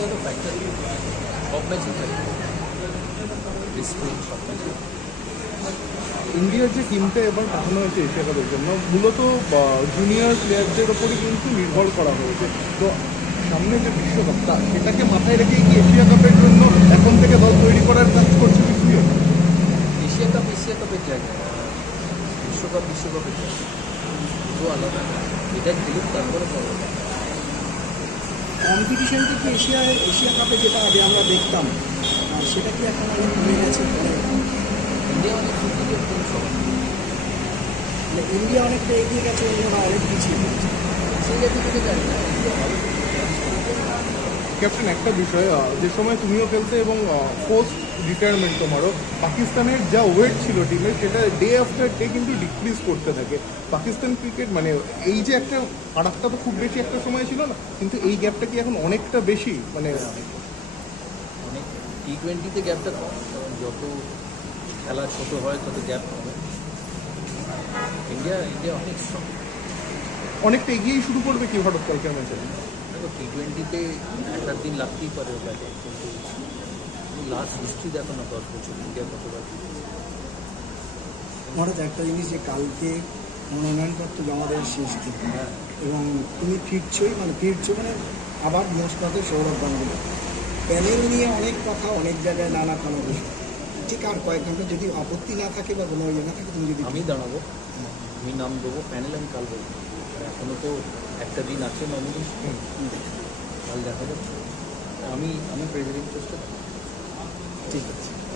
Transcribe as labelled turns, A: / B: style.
A: তো ফ্যাক্টর, সব ম্যাচই ফ্যাক্টর, ডিসপ্লিন সব ম্যাচই।
B: ইন্ডিয়ার যে টিমটা এবার পাঠানো হয়েছে এশিয়া কাপের জন্য মূলত জুনিয়র প্লেয়ারদের ওপরই কিন্তু নির্ভর করা হয়েছে। তো সামনে যে বিশ্বকাপটা সেটাকে মাথায় রেখে কি এশিয়া কাপের জন্য এখন থেকে দল তৈরি করার কাজ করছে বিসিবি?
A: এশিয়া কাপের জায়গায়, বিশ্বকাপের জায়গায় দুটো আলাদা। এটা খেলুক, তারপরে পাবো।
C: কম্পিটিশনটা কি এশিয়া কাপে যেটা আগে আমরা দেখতাম সেটা কি এখন অনেক কমে গেছে?
A: ইন্ডিয়া অনেক ক্রিকেটের টিম সব,
C: মানে ইন্ডিয়া অনেকটা এগিয়ে গেছে, অন্যরা অনেক পিছিয়ে গেছে।
A: সেই জায়গা থেকে জানি না ইন্ডিয়া ভালো।
B: ক্যাপ্টেন, একটা বিষয়, যে সময় তুমিও খেলতে এবং পোস্ট রিটায়ারমেন্ট তোমারও, পাকিস্তানের যা ওয়েট ছিল টিমের সেটা ডে আফটার ডে কিন্তু ডিক্রিজ করতে থাকে। পাকিস্তান ক্রিকেট মানে এই যে একটা ফারাকটা তো খুব বেশি একটা সময় ছিল না, কিন্তু এই গ্যাপটা কি এখন অনেকটা বেশি? মানে
A: অনেক T20-তে গ্যাপটা কম, কারণ যত খেলা ছোটো হয় তত গ্যাপ কমে। ইন্ডিয়া অনেক স্ট্রং।
B: অনেকটা এগিয়েই শুরু করবে কি ভারত কালকের ম্যাচে?
A: দেখো T20-তে একটা দিন লাগতেই পারে ওটাকে, কিন্তু লাস্ট হিস্ট্রি দেখো না 10 বছর ইন্ডিয়া কতবার জিতেছে।
C: মহারাজ, একটা জিনিস যে কালকে মনোনয়নপত্র জমা দেওয়ার শেষ দিন,
A: হ্যাঁ,
C: এবং তুমি ফিরছো মানে আবার মোস্তাতে সৌরভ গাঙ্গুলি প্যানেল নিয়ে অনেক কথা, অনেক জায়গায় নানা বিষয়। ঠিক আর কয়েক ঘন্টা যদি আপত্তি না থাকে বা কোনো ইয়ে না থাকে, তুমি যদি
A: আমি দাঁড়াবো, আমি নাম দেবো, প্যানেল আমি কাল বলবো। আর এখনও তো একটা দিন আছে নমিনেশন, কাল দেখা যাচ্ছে। আমি প্রেসিডেন্ট পোস্টে।
C: ঠিক আছে।